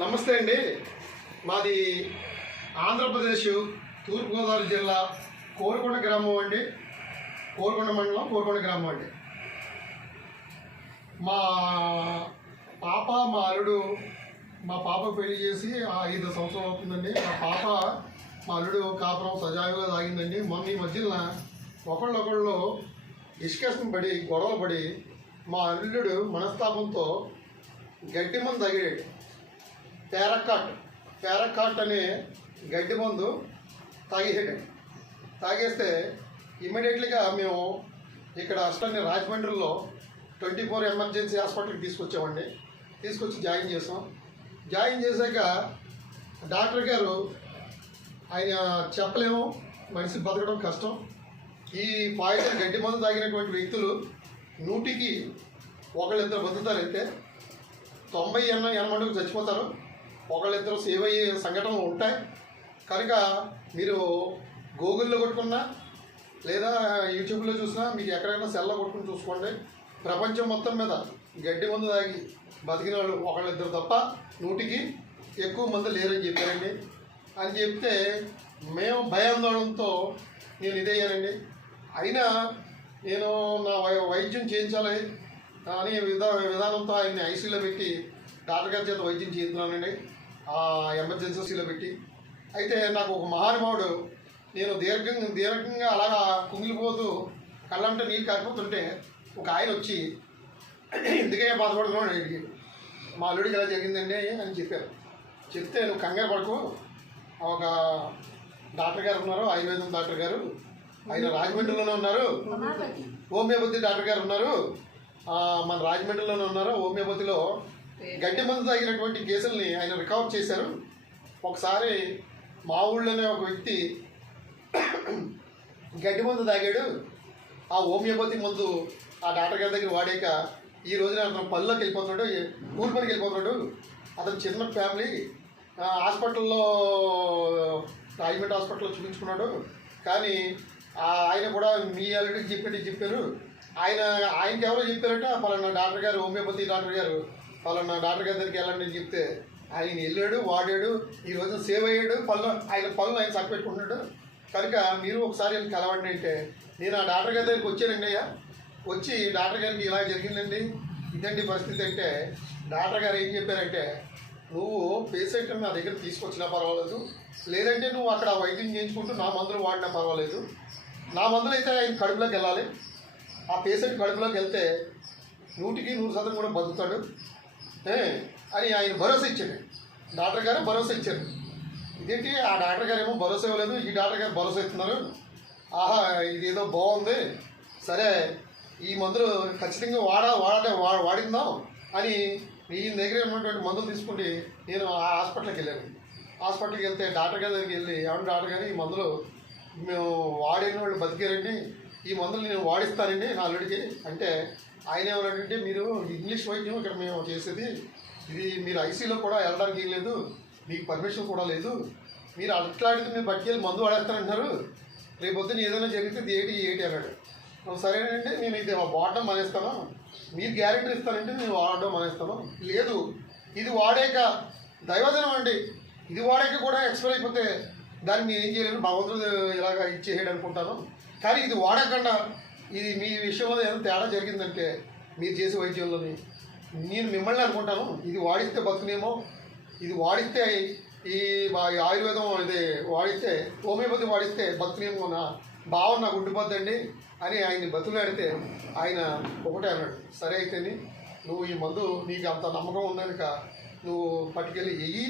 నమస్తే అండి. మాది ఆంధ్రప్రదేశ్ తూర్పుగోదావరి జిల్లా కోరుకొండ గ్రామం అండి. కోరుకొండ మండలం కోరుకొండ గ్రామం అండి. మా పాప మా అల్లుడు మా పాప పెళ్లి చేసి 5 సంవత్సరాలు అవుతుందండి. మా అల్లుడు కాపురం సజావుగా సాగిందండి. మొన్న ఈ మధ్యన ఒకళ్ళొకళ్ళు డిస్కషన్ పడి గొడవలు పడి మా అల్లుడు మనస్తాపంతో గడ్డి మందు తగిలాడు. పారాకాట్ అనే గడ్డి మందు తాగేస్తే ఇమ్మీడియట్లీగా మేము ఇక్కడ అసలు రాజమండ్రిలో 24 ఎమర్జెన్సీ హాస్పిటల్కి తీసుకొచ్చి జాయిన్ చేసాం. జాయిన్ చేశాక డాక్టర్ గారు ఆయన చెప్పలేము, మనిషి బతకడం కష్టం. ఈ పాయిజన్ గడ్డి మందు తాగినటువంటి వ్యక్తులు 100కి 1-2 బతుకుతారైతే 90-80 చచ్చిపోతారు. 1-2 సేవ్ అయ్యే సంఘటనలు ఉంటాయి. కనుక మీరు గూగుల్లో కొట్టుకున్నా లేదా యూట్యూబ్లో చూసినా మీకు ఎక్కడైనా సెల్లో కొట్టుకుని చూసుకోండి. ప్రపంచం మొత్తం మీద గడ్డి మందు తాగి బతికిన వాళ్ళు 1-2 తప్ప 100కి ఎక్కువ మంది లేరని చెప్పారండి. అని చెప్తే మేము భయాందోళనతో నేను ఇదయ్యానండి. అయినా నేను నా వైద్యం చేయించాలి అని విధానంతో ఆయన్ని ఐసీలో పెట్టి డాక్టర్ గారి చేత వైద్యం చేస్తున్నానండి. ఎమర్జెన్సీలో పెట్టి. అయితే నాకు ఒక మహానుభావుడు, నేను దీర్ఘంగా అలాగా కుంగిలిపోతూ కళ్ళంటే నీళ్ళు కాకపోతుంటే ఒక ఆయన వచ్చి ఎందుకే బాధపడుతున్నాడు అడిగి, మా అల్లుడికి ఎలా జరిగిందండి అని చెప్పారు. చెప్తే నువ్వు కంగారు పడకు, ఒక డాక్టర్ గారు ఉన్నారు, ఆయుర్వేదం డాక్టర్ గారు, ఆయన రాజమండ్రిలోనే ఉన్నారు. హోమియోపతి డాక్టర్ గారు ఉన్నారు, మన రాజమండ్రిలోనే ఉన్నారు. హోమియోపతిలో గడ్డి మందు తాగినటువంటి కేసుల్ని ఆయన రికవర్ చేశారు. ఒకసారి మా ఊళ్ళోనే ఒక వ్యక్తి గడ్డి మందు తాగాడు. ఆ హోమియోపతి మందు ఆ డాక్టర్ గారి దగ్గర వాడాక ఈ రోజున అతను పనిలోకి వెళ్ళిపోతున్నాడు, కూలి పనికి వెళ్ళిపోతున్నాడు. అతను చిన్న ఫ్యామిలీ, హాస్పిటల్లో రాజమండ్రి హాస్పిటల్లో చూపించుకున్నాడు. కానీ ఆయన కూడా మీ అల్లుడికి చెప్పారు. ఆయనకి ఎవరో చెప్పారంటే పలానా డాక్టర్ గారు, హోమియోపతి డాక్టర్ గారు పలానా డాక్టర్ గారి దగ్గరికి వెళ్ళండి అని చెప్తే ఆయన వెళ్ళాడు, వాడాడు, ఈ రోజున సేవ్ అయ్యాడు. ఆయన చక్కపెట్టుకుంటున్నాడు. కనుక మీరు ఒకసారి వెళ్ళి కలవండి అంటే నేను ఆ డాక్టర్ గారి దగ్గరికి వచ్చానండి. వచ్చి డాక్టర్ గారికి ఇలా జరిగిందండి, ఇదండి పరిస్థితి అంటే డాక్టర్ గారు ఏం చెప్పారంటే, నువ్వు పేషెంట్ని నా దగ్గర తీసుకొచ్చినా పర్వాలేదు, లేదంటే నువ్వు అక్కడ వైద్యం చేయించుకుంటూ నా మందులు వాడినా పర్వాలేదు, నా మందులు అయితే ఆయన కడుపులోకి వెళ్ళాలి. ఆ పేషెంట్ కడుపులోకి వెళ్తే 100కి 100% కూడా బతుకుతాడు అని ఆయన భరోసా ఇచ్చాడు. డాక్టర్ గారు భరోసా ఇచ్చారు. ఇదేంటి ఆ డాక్టర్ గారు ఏమో భరోసా ఇవ్వలేదు, ఈ డాక్టర్ గారు భరోసా ఇస్తున్నారు. ఆహా, ఇదేదో బాగుంది, సరే ఈ మందులు ఖచ్చితంగా వాడిందాం అని ఈయన దగ్గర ఉన్నటువంటి మందులు తీసుకుంటే నేను ఆ హాస్పిటల్కి వెళ్ళాను. హాస్పిటల్కి వెళ్తే డాక్టర్ గారి దగ్గరికి వెళ్ళి, ఏమన్నా డాక్టర్ గారు ఈ మందులు మేము వాడిన వాళ్ళు బతికారండి, ఈ మందులు నేను వాడిస్తానండి నా అల్లుడికి అంటే ఆయన ఏమన్నాడంటే, మీరు ఇంగ్లీష్ వైద్యం ఇక్కడ మేము చేసేది, ఇది మీరు ఐసీలో కూడా వెళ్ళడానికి లేదు, మీకు పర్మిషన్ కూడా లేదు, మీరు అట్లాంటిది మీరు బట్టికెళ్ళి మందు వాడేస్తానంటున్నారు, రేపొద్దున ఏదైనా జరిగితే ఏటి అన్నాడు. సరేనండి, నేను ఇది వాడడం మానేస్తాను, మీరు గ్యారెంటీ ఇస్తానంటే నేను వాడడం మానేస్తాను. లేదు, ఇది వాడాక దైవజనం అండి, ఇది వాడాక కూడా ఎక్స్పైర్ అయిపోతే దాన్ని మీరు ఏం చేయలేరు, భగవంతుడు ఇలాగ ఇచ్చేయడం అనుకుంటాను. కానీ ఇది వాడకుండా ఇది మీ విషయంలో ఏదైనా తేడా జరిగిందంటే మీరు చేసే వైద్యంలోని నేను మిమ్మల్ని అనుకుంటాను, ఇది వాడిస్తే బతుకునేమో, ఇది వాడిస్తే ఈ ఆయుర్వేదం ఇది వాడిస్తే, హోమియోపతి వాడిస్తే బతుకునేమో నా భావన నాకు ఉండిపోద్దండి అని ఆయన్ని బతులాడితే ఆయన ఒకటే అన్నాడు, సరే అయితేని నువ్వు ఈ మందు నీకు అంత నమ్మకం ఉందనుక నువ్వు పట్టుకెళ్ళి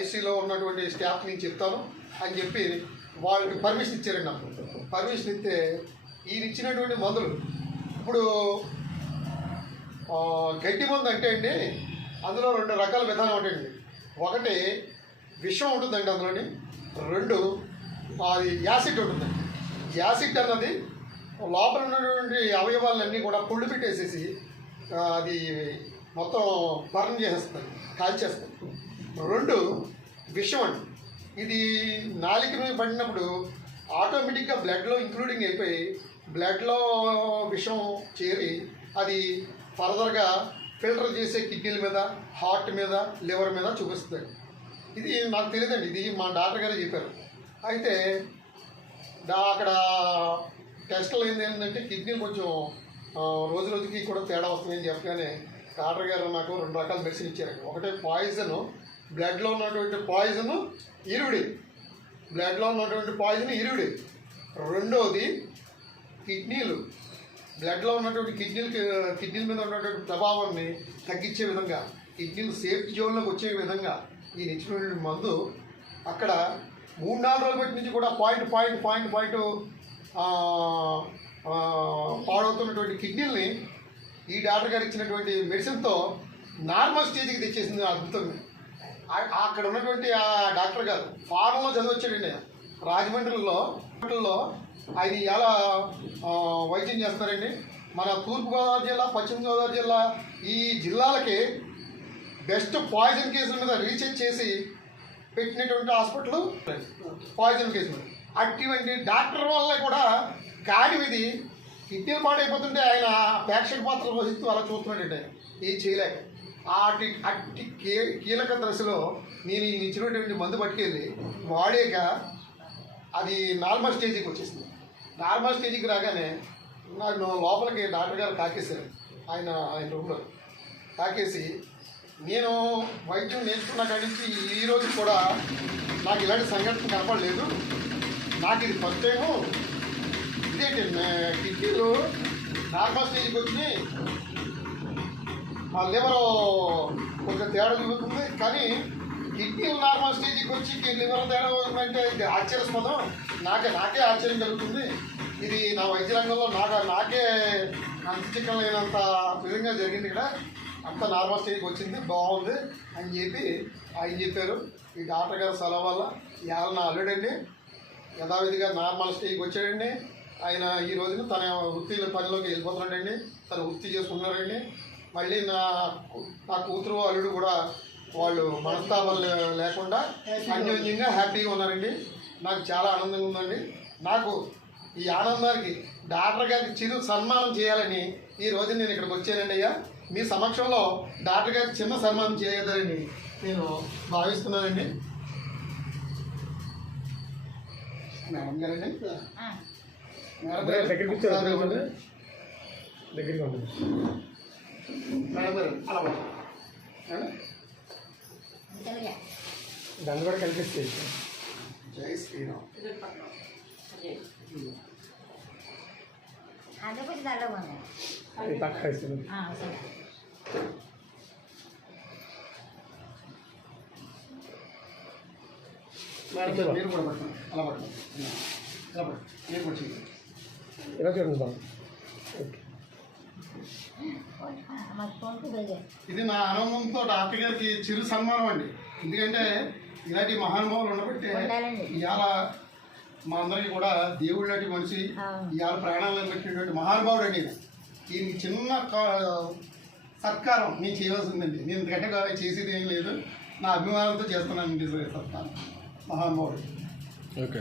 ఐసీలో ఉన్నటువంటి స్టాఫ్ నేను చెప్తాను అని చెప్పి వాళ్ళకి పర్మిషన్ ఇచ్చారండి. నాకు పర్మిషన్ ఇస్తే ఈయన ఇచ్చినటువంటి మందులు, ఇప్పుడు గడ్డి మందు అంటే అండి అందులో 2 రకాల విధానం ఉంటాయండి. ఒకటి విషం ఉంటుందండి అందులోని, 2 అది యాసిడ్ ఉంటుందండి. యాసిడ్ అన్నది లోపల ఉన్నటువంటి అవయవాలన్నీ కూడా పుళ్ళు పెట్టేసేసి అది మొత్తం బర్న్ చేసేస్తుంది, కాల్చేస్తుంది. 2 విషం అండి, ఇది నాలుక మీద పడినప్పుడు ఆటోమేటిక్గా బ్లడ్లో ఇంక్లూడింగ్ అయిపోయి బ్లడ్లో విషం చేరి అది ఫర్దర్గా ఫిల్టర్ చేసే కిడ్నీల మీద, హార్ట్ మీద, లివర్ మీద చూపిస్తుంది. ఇది నాకు తెలియదండి, ఇది మా డాక్టర్ గారు చెప్పారు. అయితే అక్కడ టెస్టులు ఏంటంటే కిడ్నీలు కొంచెం రోజు రోజుకి కూడా తేడా వస్తుందని చెప్పగానే డాక్టర్ గారు నాకు 2 రకాల మెడిసిన్ ఇచ్చారు. ఒకటే పాయిజన్, బ్లడ్లో ఉన్నటువంటి పాయిజన్ ఇరువిడి, బ్లడ్లో ఉన్నటువంటి పాయిజన్ ఇరువిడి. రెండోది కిడ్నీలు, బ్లడ్లో ఉన్నటువంటి కిడ్నీల మీద ఉన్నటువంటి ప్రభావాన్ని తగ్గించే విధంగా, కిడ్నీలు సేఫ్టీ జోన్లోకి వచ్చే విధంగా ఈయన ఇచ్చినటువంటి మందు అక్కడ 3-4 రోజుల బట్టి నుంచి కూడా పాయింట్ పాడవుతున్నటువంటి కిడ్నీల్ని ఈ డాక్టర్ గారు ఇచ్చినటువంటి మెడిసిన్తో నార్మల్ స్టేజ్కి తెచ్చేసింది. అద్భుతంగా అక్కడ ఉన్నటువంటి ఆ డాక్టర్ గారు ఫారెన్లో చదివచ్చాడండి. రాజమండ్రిలో ఆయన ఎలా వైద్యం చేస్తారండి. మన తూర్పుగోదావరి జిల్లా, పశ్చిమ గోదావరి జిల్లా ఈ జిల్లాలకి బెస్ట్ పాయిజన్ కేసుల మీద రీసెర్చ్ చేసి పెట్టినటువంటి హాస్పిటల్ పాయిజన్ కేసు మీద. అటువంటి డాక్టర్ వల్ల కూడా కాని ఇది కిడ్నీలు పాడైపోతుంటే ఆయన ప్రేక్షక పాత్ర వహిస్తూ అలా చూస్తున్నాడండి. ఆయన ఏం చేయలేక అట్టి కీలక దశలో నేను ఇచ్చినటువంటి మందు పట్టుకెళ్ళి వాడాక అది నార్మల్ స్టేజ్కి వచ్చేసింది. నార్మల్ స్టేజ్కి రాగానే నాకు లోపలికి డాక్టర్ గారు కాకేశారు. ఆయన రూమ్లో కాకేసి నేను వైద్యం నేర్చుకున్న కాడి నుంచి ఈ రోజు కూడా నాకు ఇలాంటి సంఘటన కనపడలేదు. నాకు ఇది ఫస్ట్ టైము. ఇదేంటి కిడ్నీలు నార్మల్ స్టేజ్కి వచ్చి ఆ లివర్ కొంచెం తేడా జరుగుతుంది, కానీ కిడ్నీలు నార్మల్ స్టేజ్కి వచ్చి లివర్ తేడా అవుతుందంటే ఇది ఆశ్చర్యాస్పదం. నాకే ఆశ్చర్యం కలుగుతుంది. ఇది నా వైద్య రంగంలో నాకే అంతచిక్కలేనంత విధంగా జరిగింది. ఇక్కడ అంత నార్మల్ స్టేజ్కి వచ్చింది, బాగుంది అని చెప్పి ఆయన చెప్పారు. ఈ డాక్టర్ గారి సలహా వల్ల ఇవాళ నా అల్లుడండి యథావిధిగా నార్మల్ స్టేజ్కి వచ్చాడండి. ఆయన ఈ రోజున తన పనిలోకి వెళ్ళిపోతున్నాడండి, తన వృత్తి చేసుకుంటున్నారండి. మళ్ళీ నా కూతురు అల్లుడు కూడా వాళ్ళు మనస్తాపాలు లేకుండా అన్యోన్యంగా హ్యాపీగా ఉన్నారండి. నాకు చాలా ఆనందంగా ఉందండి. నాకు ఈ ఆనందానికి డాక్టర్ గారికి చిరు సన్మానం చేయాలని ఈ రోజు నేను ఇక్కడికి వచ్చానండి. అయ్యా, మీ సమక్షంలో డాక్టర్ గారికి చిన్న సన్మానం చేయగలరని నేను భావిస్తున్నానండి. మేడం గారండి, దగ్గరికి ఉంటుంది మేడం గారు అలా దాన్ని కూడా కల్పిస్తే. జై శ్రీరామ్. అది పక్క ఇస్తుంది. మేడం మీరు కూడా పట్టండి, అలా పట్టండి, ఇలా పట్టండి, మీరు కూడా చేయండి. ఇలా చూడండి బాబు. ఇది నా ఆనందంతో డాక్టర్ గారికి చిరు సన్మానం అండి. ఎందుకంటే ఇలాంటి మహానుభావులు ఉండబట్టే ఇవాళ మా అందరికీ కూడా దేవుళ్ళ లాంటి మనిషి, ఇవాళ ప్రాణాలను పెట్టినటువంటి మహానుభావుడు అండి. ఈయనకి చిన్న సత్కారం నేను చేయవలసిందండి. నేను గట్టిగా చేసేది ఏం లేదు, నా అభిమానంతో చేస్తున్నానండి సత్కారం. మహానుభావుడు. ఓకే.